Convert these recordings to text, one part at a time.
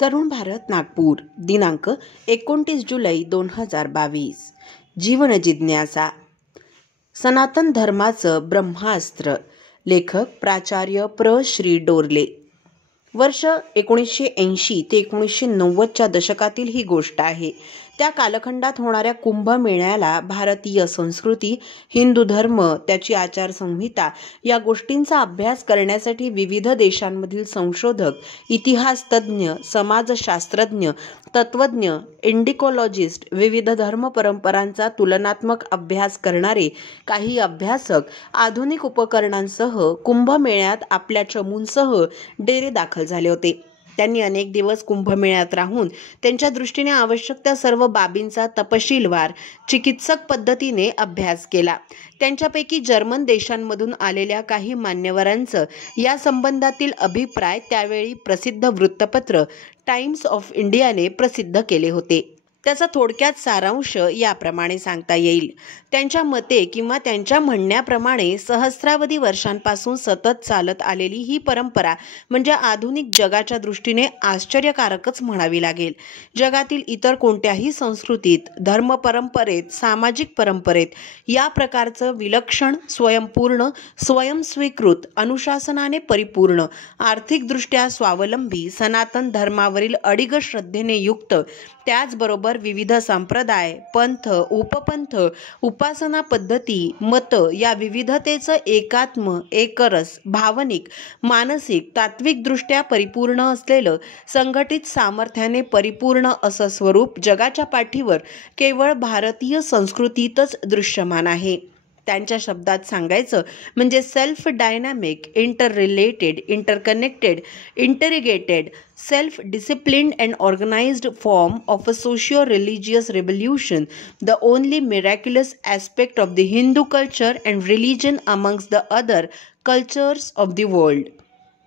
तरुण भारत नागपूर दिनांक 29 जुलै 2022. जीवन जिज्ञासा. सनातन धर्माचं ब्रह्मास्त्र. लेखक प्राचार्य श्री डोरले. वर्ष 1980 ते 1990च्या दशकातील ही गोष्ट आहे. त्या कालखंडात होणाऱ्या कुंभमेळ्याला भारतीय संस्कृती, हिंदू धर्म, त्याची आचारसंहिता या गोष्टींचा अभ्यास करण्यासाठी विविध देशांमधील संशोधक, इतिहास तज्ज्ञ, समाजशास्त्रज्ञ, तत्त्वज्ञ, इंडिकोलॉजिस्ट, विविध धर्म परंपरांचा तुलनात्मक अभ्यास करणारे काही अभ्यासक आधुनिक उपकरणांसह कुंभमेळ्यात आपल्या चमूंसह डेरे दाखल झाले होते. त्यांनी अनेक दिवस कुंभमेळ्यात राहून त्यांच्या दृष्टीने आवश्यक त्या सर्व बाबींचा तपशीलवार चिकित्सक पद्धतीने अभ्यास केला. त्यांच्यापैकी जर्मन देशांमधून आलेल्या काही मान्यवरांचं या संबंधातील अभिप्राय त्यावेळी प्रसिद्ध वृत्तपत्र टाइम्स ऑफ इंडियाने प्रसिद्ध केले होते. त्याचा थोडक्यात सारांश याप्रमाणे सांगता येईल. त्यांच्या मते किंवा त्यांच्या म्हणण्याप्रमाणे सहस्रावधी वर्षांपासून सतत चालत आलेली ही परंपरा म्हणजे आधुनिक जगाच्या दृष्टीने आश्चर्यकारकच म्हणावी लागेल. जगातील इतर कोणत्याही संस्कृतीत, धर्म परंपरेत, सामाजिक परंपरेत या प्रकारचं विलक्षण, स्वयंपूर्ण, स्वयंस्वीकृत, अनुशासनाने परिपूर्ण, आर्थिकदृष्ट्या स्वावलंबी, सनातन धर्मावरील अडिग श्रद्धेने युक्त, त्याचबरोबर विविध संप्रदाय, पंथ, उपपंथ, उपासना पद्धती, मत या विविधतेचं एकात्म, एकरस, भावनिक, मानसिक, तात्विकदृष्ट्या परिपूर्ण असलेलं, संघटित सामर्थ्याने परिपूर्ण असं स्वरूप जगाच्या पाठीवर केवळ भारतीय संस्कृतीतच दृश्यमान आहे. त्यांच्या शब्दात सांगायचं म्हणजे self dynamic, inter related, interconnected, integrated, self disciplined and organised form of a socio religious revolution, the only miraculous aspect of the Hindu culture and religion amongst the other cultures of the world.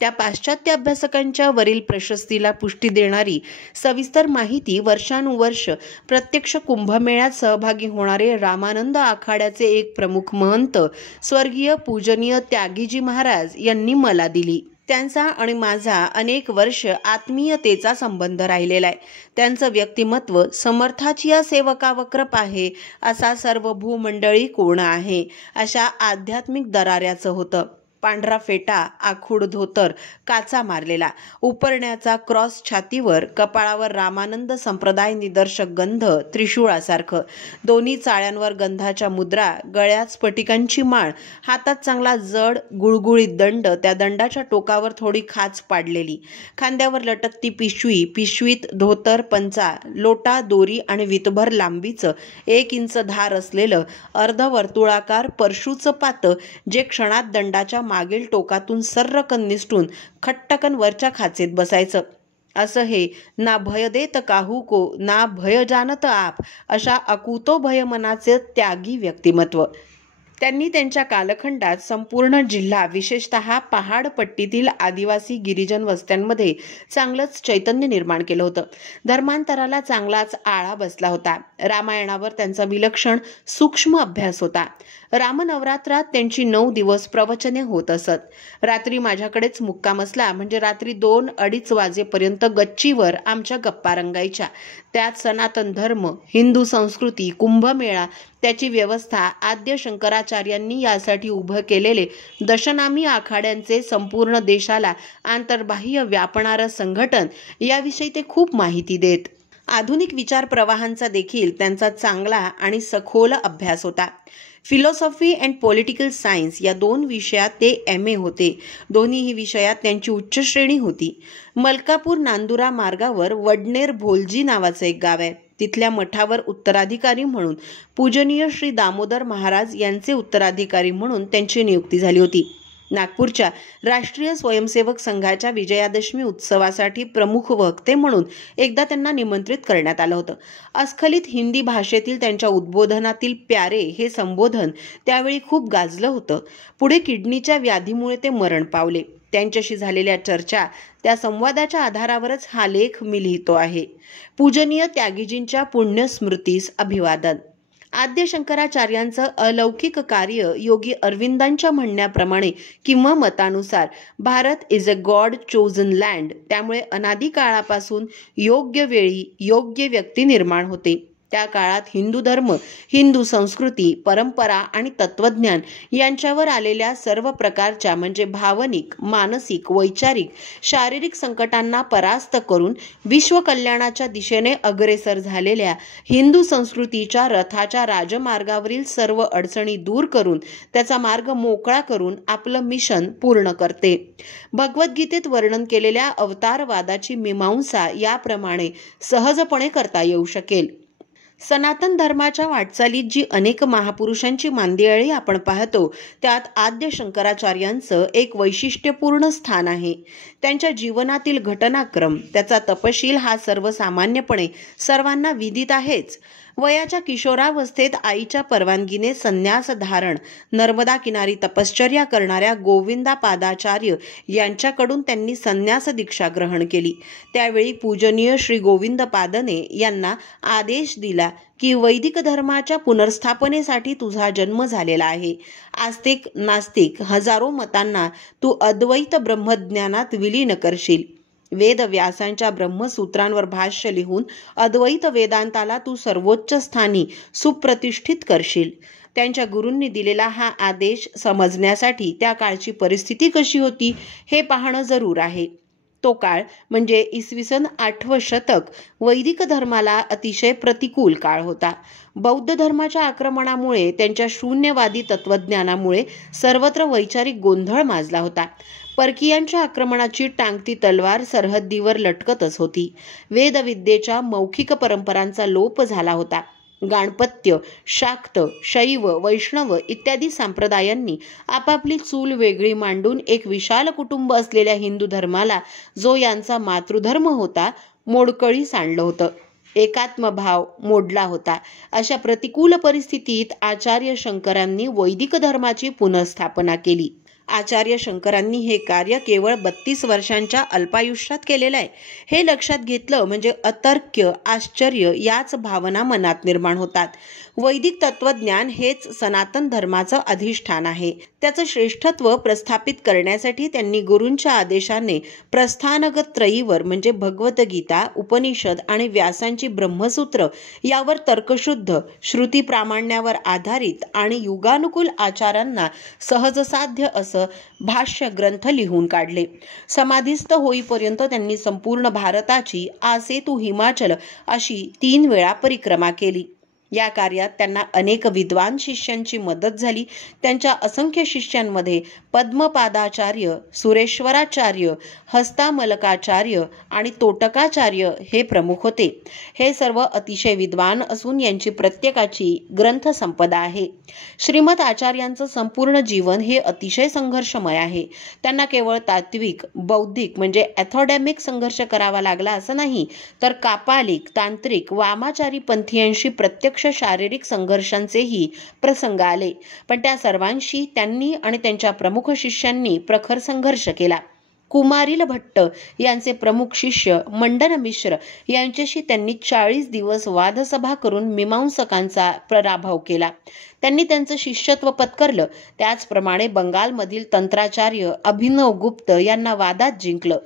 त्या पाश्चात्य अभ्यासकांच्या वरील प्रशस्तीला पुष्टी देणारी सविस्तर माहिती वर्षानुवर्ष प्रत्यक्ष कुंभमेळ्यात सहभागी होणारे रामानंद आखाड्याचे एक प्रमुख महंत स्वर्गीय पूजनीय त्यागीजी महाराज यांनी मला दिली. त्यांचा आणि माझा अनेक वर्ष आत्मीयतेचा संबंध राहिलेला आहे. त्यांचं व्यक्तिमत्व समर्थाची या सेवकावक्रप आहे असा सर्व भूमंडळी कोण आहे अशा आध्यात्मिक दराऱ्याचं होतं. पांढरा फेटा, आखूड धोतर, काचा मारलेला, उपरण्याचा क्रॉस छातीवर, कपाळावर रामानंद संप्रदाय निदर्शक गंध त्रिशूळासारखं, दोन्ही चाळ्यांवर गंधाच्या मुद्रा, गळ्यात स्फटिकांची माळ, हातात चांगला जड गुळगुळीत दंड, त्या दंडाच्या टोकावर थोडी खाच पाडलेली, खांद्यावर लटकती पिशवी, पिशवीत धोतर, पंचा, लोटा, दोरी आणि वितभर लांबीचं 1 इंच धार असलेलं अर्धवर्तुळाकार परशूचं पातं जे क्षणात दंडाच्या मागील टोकातून सर्रकन निसटून खट्टकन वरच्या खाचेत बसायचं. असं हे ना भय देत काहू को, ना भय जानत आप अशा अकुतो भयमनाचे त्यागी व्यक्तिमत्व. त्यांनी त्यांच्या कालखंडात संपूर्ण जिल्हा, विशेषतः पहाडपट्टीतील आदिवासी गिरिजन वस्त्यांमध्ये चांगलंच चैतन्य निर्माण केलं होतं. धर्मांतराला चांगलाच आळा बसला होता. रामायणावर त्यांचा विलक्षण सूक्ष्म अभ्यास होता. रामनवरात्रात त्यांची 9 दिवस प्रवचने होत असत. रात्री माझ्याकडेच मुक्काम असला म्हणजे रात्री 2-2:30 वाजेपर्यंत गच्चीवर आमच्या गप्पा रंगायच्या. त्यात सनातन धर्म, हिंदू संस्कृती, कुंभमेळा, त्याची व्यवस्था, आद्य शंकराचार्यांनी यासाठी उभं केलेले दशनामी आखाड्यांचे संपूर्ण देशाला आंतरबाह्य व्यापणारं संघटन याविषयी ते खूप माहिती देत. आधुनिक विचार प्रवाहांचा देखील त्यांचा चांगला आणि सखोल अभ्यास होता. फिलॉसॉफी अँड पॉलिटिकल सायन्स या 2 विषयात ते MA होते. दोन्हीही विषयात त्यांची उच्च श्रेणी होती. मलकापूर नांदुरा मार्गावर वडनेर भोलजी नावाचं एक गाव आहे. तिथल्या मठावर उत्तराधिकारी म्हणून पूजनीय श्री दामोदर महाराज यांचे उत्तराधिकारी म्हणून त्यांची नियुक्ती झाली होती. नागपूरच्या राष्ट्रीय स्वयंसेवक संघाच्या विजयादशमी उत्सवासाठी प्रमुख वक्ते म्हणून एकदा त्यांना निमंत्रित करण्यात आलं होतं. अस्खलित हिंदी भाषेतील त्यांच्या उद्बोधनातील प्यारे हे संबोधन त्यावेळी खूप गाजलं होतं. पुढे किडनीच्या व्याधीमुळे ते मरण पावले. त्यांच्याशी झालेल्या चर्चा, त्या संवादाच्या आधारावरच हा लेख मी लिहितो आहे. पूजनीय त्यागीजींच्या पुण्यस्मृतीस अभिवादन. आद्य शंकराचार्यांचं अलौकिक कार्य योगी अरविंदांच्या म्हणण्याप्रमाणे किंवा मतानुसार Bharat is a God chosen land, त्यामुळे अनादी काळापासून योग्य वेळी योग्य व्यक्ती निर्माण होते. त्या काळात हिंदू धर्म, हिंदू संस्कृती, परंपरा आणि तत्वज्ञान यांच्यावर आलेल्या सर्व प्रकारच्या म्हणजे भावनिक, मानसिक, वैचारिक, शारीरिक संकटांना परास्त करून विश्वकल्याणाच्या दिशेने अग्रेसर झालेल्या हिंदू संस्कृतीच्या रथाच्या राजमार्गावरील सर्व अडचणी दूर करून त्याचा मार्ग मोकळा करून आपलं मिशन पूर्ण करते. भगवद्गीतेत वर्णन केलेल्या अवतारवादाची मीमांसा याप्रमाणे सहजपणे करता येऊ शकेल. सनातन धर्माच्या वाटचालीत जी अनेक महापुरुषांची मांदियाळी आपण पाहतो, त्यात आद्य शंकराचार्यांचं एक वैशिष्ट्यपूर्ण स्थान आहे. त्यांच्या जीवनातील घटनाक्रम, त्याचा तपशील हा सर्वसामान्यपणे सर्वांना विदित आहेच. वयाच्या किशोरावस्थेत आईच्या परवानगीने संन्यास धारण नर्मदा किनारी तपश्चर्या करणाऱ्या गोविंदापादाचार्य यांच्याकडून त्यांनी संन्यास दीक्षा ग्रहण केली. त्यावेळी पूजनीय श्री गोविंदपादने यांना आदेश दिला की वैदिक धर्माच्या पुनर्स्थापनेसाठी तुझा जन्म झालेला आहे. आस्तिक नास्तिक हजारो मतांना तू अद्वैत ब्रह्मज्ञानात विलीन करशील. वेदव्यासांच्या ब्रह्मसूत्रांवर भाष्य लिहून अद्वैत वेदांताला तू सर्वोच्च स्थानी सुप्रतिष्ठित करशील. त्यांच्या गुरूंनी दिलेला हा आदेश समजण्यासाठी त्या काळची परिस्थिती कशी होती हे पाहणं जरूर आहे. तो काळ म्हणजे इसवी सन 8वे शतक वैदिक धर्माला अतिशय प्रतिकूल काळ होता. बौद्ध धर्माच्या आक्रमणामुळे, त्यांच्या शून्यवादी तत्वज्ञानामुळे सर्वत्र वैचारिक गोंधळ माजला होता. परकीयांच्या आक्रमणाची टांगती तलवार सरहद्दीवर लटकतच होती. वेदविद्येच्या मौखिक परंपरांचा लोप झाला होता. गाणपत्य, शाक्त, शैव, वैष्णव इत्यादी संप्रदायांनी आपापली चूल वेगळी मांडून एक विशाल कुटुंब असलेल्या हिंदू धर्माला, जो यांचा मातृधर्म होता, मोडकळीस आणलं होतं. एकात्मभाव मोडला होता. अशा प्रतिकूल परिस्थितीत आचार्य शंकरांनी वैदिक धर्माची पुनर्स्थापना केली. आचार्य शंकरांनी हे कार्य केवळ 32 वर्षांच्या अल्पायुष्यात केलेलं आहे. हे लक्षात घेतलं म्हणजे अतर्क्य आश्चर्य याच भावना मनात निर्माण होतात. वैदिक तत्वज्ञान हेच सनातन धर्माचं अधिष्ठान आहे. त्याचं श्रेष्ठत्व प्रस्थापित करण्यासाठी त्यांनी गुरूंच्या आदेशाने प्रस्थानगत त्रयीवर म्हणजे भगवद्गीता, उपनिषद आणि व्यासांची ब्रह्मसूत्र यावर तर्कशुद्ध, श्रुती प्रामाण्यावर आधारित आणि युगानुकूल आचारांना सहजसाध्य असं भाष्य ग्रंथ लिहून काढले. समाधीस्थ होईपर्यंत त्यांनी संपूर्ण भारताची आसे तू हिमाचल अशी 3 वेळा परिक्रमा केली. या कार्यात त्यांना अनेक विद्वान शिष्यांची मदत झाली. त्यांच्या असंख्य शिष्यांमध्ये पद्मपादाचार्य, सुरेश्वराचार्य, हस्तामलकाचार्य आणि तोटकाचार्य हे प्रमुख होते. हे सर्व अतिशय विद्वान असून यांची प्रत्येकाची ग्रंथसंपदा आहे. श्रीमद आचार्यांचं संपूर्ण जीवन हे अतिशय संघर्षमय आहे. त्यांना केवळ तात्विक, बौद्धिक म्हणजे ॲथॉडॅमिक संघर्ष करावा लागला असं नाही, तर कापालिक, तांत्रिक, वामाचारी पंथीयांशी प्रत्यक्ष शारीरिक संघर्षांचेही प्रसंग आले. पण त्या सर्वांशी त्यांनी आणि त्यांच्या प्रमुख शिष्यांनी प्रखर संघर्ष केला. कुमारील भट्ट यांचे प्रमुख शिष्य मंडन मिश्र यांच्याशी त्यांनी 40 दिवस वादसभा करून मीमांसकांचा पराभव केला. त्यांनी त्यांचं शिष्यत्व पत्करलं. त्याचप्रमाणे बंगालमधील तंत्राचार्य अभिनव गुप्त यांना वादात जिंकलं.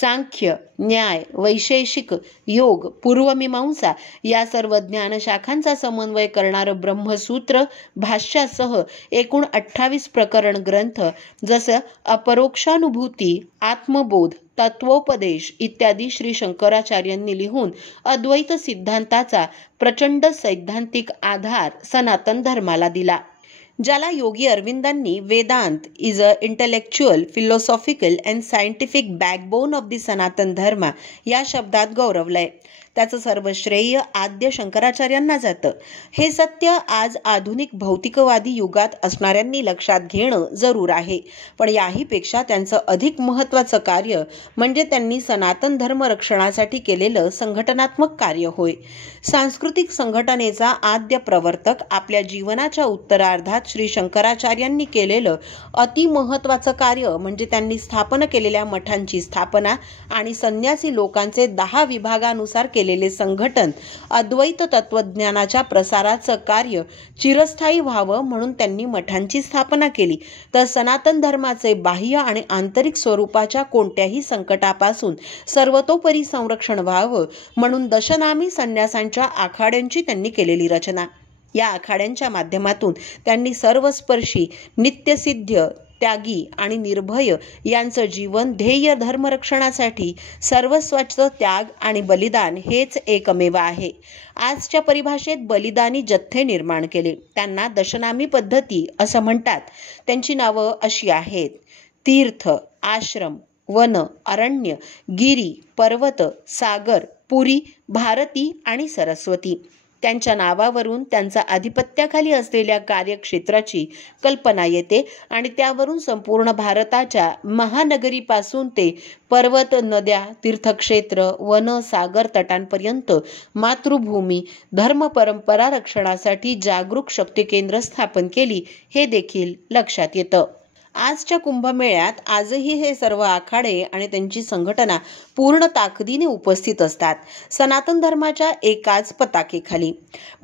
सांख्य, न्याय, वैशेषिक, योग, पूर्वमीमांसा या सर्व ज्ञानशाखांचा समन्वय करणारं ब्रह्मसूत्र भाष्यासह एकूण 28 प्रकरण ग्रंथ जसं अपरोक्षानुभूती, आत्मबोध, तत्वोपदेश इत्यादी श्री शंकराचार्यांनी लिहून अद्वैत सिद्धांताचा प्रचंड सैद्धांतिक आधार सनातन धर्माला दिला. ज्याला योगी अरविंदांनी Vedanta is a intellectual, philosophical and scientific backbone of the Sanatan Dharma या शब्दात गौरवलंय. त्याचं सर्व श्रेय आद्य शंकराचार्यांना जातं. हे सत्य आज आधुनिक भौतिकवादी युगात असणाऱ्यांनी लक्षात घेणं जरूर आहे. पण याहीपेक्षा त्यांचं अधिक महत्त्वाचं कार्य म्हणजे त्यांनी सनातन धर्म रक्षणासाठी केलेलं संघटनात्मक कार्य होय. सांस्कृतिक संघटनेचा आद्य प्रवर्तक आपल्या जीवनाच्या उत्तरार्धात श्री शंकराचार्यांनी केलेलं अतिमहत्वाचं कार्य म्हणजे त्यांनी स्थापन केलेल्या मठांची स्थापना आणि संन्यासी लोकांचे 10 विभागानुसार केलेले संघटन अद्वैत तत्वज्ञानाच्या प्रसाराचं कार्य चिरस्थायी व्हावं म्हणून त्यांनी मठांची स्थापना केली. तर सनातन धर्माचे बाह्य आणि आंतरिक स्वरूपाच्या कोणत्याही संकटापासून सर्वतोपरी संरक्षण व्हावं म्हणून दशनामी संन्यासांच्या आखाड्यांची त्यांनी केलेली रचना. या आखाड्यांच्या माध्यमातून त्यांनी सर्वस्पर्शी, नित्यसिद्ध, त्यागी आणि निर्भय यांचं जीवन ध्येय धर्मरक्षणासाठी सर्वस्वाचं त्याग आणि बलिदान हेच एकमेव आहे. आजच्या परिभाषेत बलिदानी जथ्थे निर्माण केले. त्यांना दशनामी पद्धती असं म्हणतात. त्यांची नावं अशी आहेत: तीर्थ, आश्रम, वन, अरण्य, गिरी, पर्वत, सागर, पुरी, भारती आणि सरस्वती. त्यांच्या नावावरून त्यांच्या आधिपत्याखाली असलेल्या कार्यक्षेत्राची कल्पना येते आणि त्यावरून संपूर्ण भारताच्या महानगरीपासून ते पर्वत, नद्या, तीर्थक्षेत्र, वन, सागर तटांपर्यंत मातृभूमी धर्म परंपरा रक्षणासाठी जागरूक शक्ती केंद्र स्थापन केली हे देखील लक्षात येतं. आजच्या कुंभमेळ्यात आजही हे सर्व आखाडे आणि त्यांची संघटना पूर्ण ताकदीने उपस्थित असतात, सनातन धर्माच्या एकाच पताकेखाली.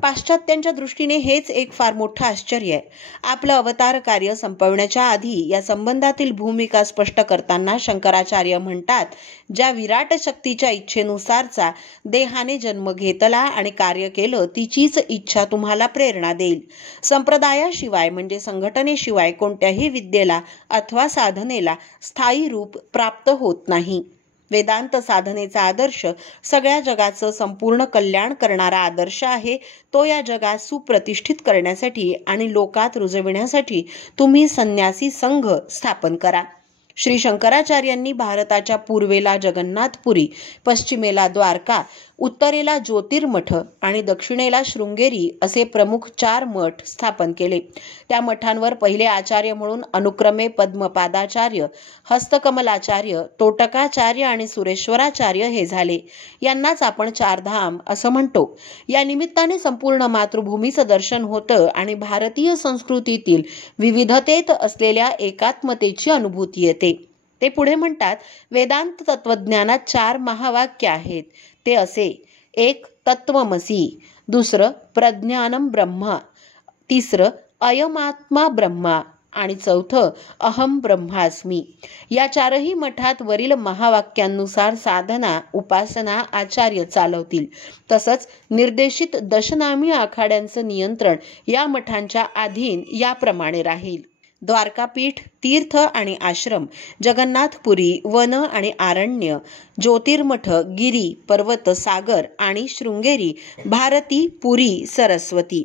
पाश्चात्यांच्या दृष्टीने हेच एक फार मोठं आश्चर्य आहे. आपलं अवतार कार्य संपवण्याच्या आधी या संबंधातील भूमिका स्पष्ट करताना शंकराचार्य म्हणतात, ज्या विराट शक्तीच्या इच्छेनुसारचा देहाने जन्म घेतला आणि कार्य केलं तिचीच इच्छा तुम्हाला प्रेरणा देईल. संप्रदायाशिवाय म्हणजे संघटनेशिवाय कोणत्याही विद्येला अथवा साधनेला स्थायी रूप प्राप्त होत नाही. वेदांत साधनेचा आदर्श सगळ्या जगाचं संपूर्ण कल्याण करणारा आदर्श आहे. तो या जगात सुप्रतिष्ठित करण्यासाठी आणि लोकात रुजविण्यासाठी तुम्ही संन्यासी संघ स्थापन करा. श्री शंकराचार्यांनी भारताच्या पूर्वेला जगन्नाथपुरी, पश्चिमेला द्वारका, उत्तरेला ज्योतिर्मठ आणि दक्षिणेला शृंगेरी असे प्रमुख 4 मठ स्थापन केले. त्या मठांवर पहिले आचार्य म्हणून अनुक्रमे पद्मपादाचार्य, हस्तकमलाचार्य, तोटकाचार्य आणि सुरेश्वराचार्य हे झाले. यांनाच आपण 4 धाम असं म्हणतो. या निमित्ताने संपूर्ण मातृभूमीचं दर्शन होतं आणि भारतीय संस्कृतीतील विविधतेत असलेल्या एकात्मतेची अनुभूती येते. ते पुढे म्हणतात, वेदांत तत्वज्ञानात 4 महावाक्य आहेत. ते असे: 1 तत्वमसी, 2 प्रज्ञानम ब्रह्मा, 3 अयमात्मा ब्रह्मा आणि 4 अहम ब्रह्मास्मी. या 4ही मठात वरील महावाक्यांनुसार साधना, उपासना आचार्य चालवतील. तसंच निर्देशित दशनामी आखाड्यांचं नियंत्रण या मठांच्या अधीन याप्रमाणे राहील: द्वारकापीठ, तीर्थ आणि आश्रम, जगन्नाथपुरी, वन आणि आरण्य, ज्योतिर्मठ, गिरी, पर्वत, सागर आणि शृंगेरी, भारती, पुरी, सरस्वती.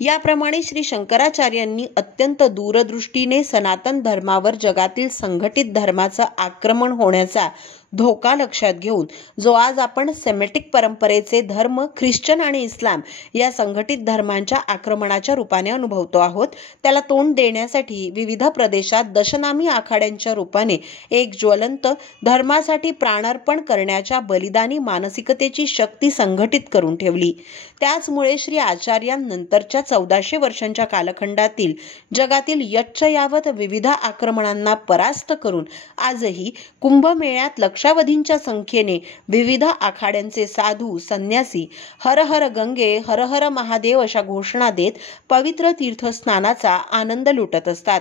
याप्रमाणे श्री शंकराचार्यांनी अत्यंत दूरदृष्टीने सनातन धर्मावर जगातील संघटित धर्माचं आक्रमण होण्याचा धोका लक्षात घेऊन जो आज आपण सेमेटिक परंपरेचे धर्म ख्रिश्चन आणि इस्लाम या संघटित धर्मांच्या आक्रमणाच्या रूपाने अनुभवतो आहोत, त्याला तोंड देण्यासाठी विविध प्रदेशात दशनामी आखाड्यांच्या रूपाने एक ज्वलंत धर्मासाठी प्राणार्पण करण्याच्या बलिदानी मानसिकतेची शक्ती संघटित करून ठेवली. त्याचमुळे श्री आचार्यांनंतरच्या 1400 वर्षांच्या कालखंडातील जगातील यच्चयावत विविध आक्रमणांना परास्त करून आजही कुंभमेळ्यात लक्षावधींच्या संख्येने विविध आखाड्यांचे साधू संन्यासी हर हर गंगे, हर हर महादेव अशा घोषणा देत पवित्र तीर्थस्नानाचा आनंद लुटत असतात.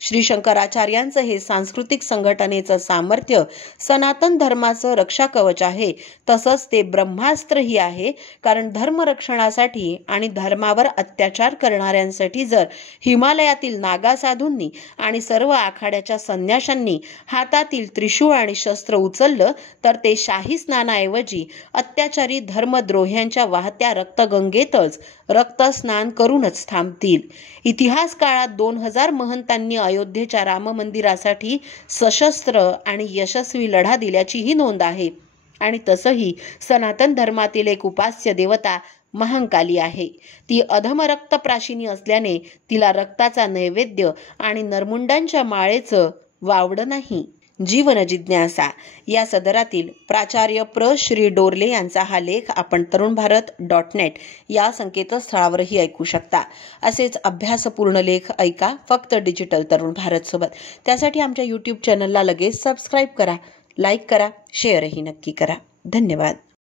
श्री शंकराचार्यांचं हे सांस्कृतिक संघटनेचं सामर्थ्य सनातन धर्माचं रक्षा कवच आहे. तसंच ते ब्रह्मास्त्रही आहे. कारण धर्मरक्षणासाठी आणि धर्मावर अत्याचार करणाऱ्यांसाठी जर हिमालयातील नागा साधूंनी आणि सर्व आखाड्याच्या संन्याशांनी हातातील त्रिशूळ आणि शस्त्र उचललं तर ते शाही स्नानाऐवजी अत्याचारी धर्मद्रोह्यांच्या वाहत्या रक्तगंगेतच रक्तस्नान करूनच थांबतील. इतिहास काळात 2000 महंतांनी अयोध्येच्या राम मंदिरासाठी सशस्त्र आणि यशस्वी लढा दिल्याची ही नोंद आहे. आणि तसंही सनातन धर्मातील एक उपास्य देवता महाकाली आहे. ती अधम रक्तप्राशिनी असल्याने तिला रक्ताचा नैवेद्य आणि नरमुंडांच्या माळेचं वावड नाही. जीवन जिज्ञासा या सदरातील प्राचार्य श्री डोरले यांचा हा लेख आपण तरुणभारत.net या संकेतस्थळावरही ऐकू शकता. असेच अभ्यासपूर्ण लेख ऐका फक्त डिजिटल तरुण भारत सोबत. त्यासाठी आमच्या YouTube चॅनलला लगेच सबस्क्राईब करा, लाईक करा, शेअरही नक्की करा. धन्यवाद.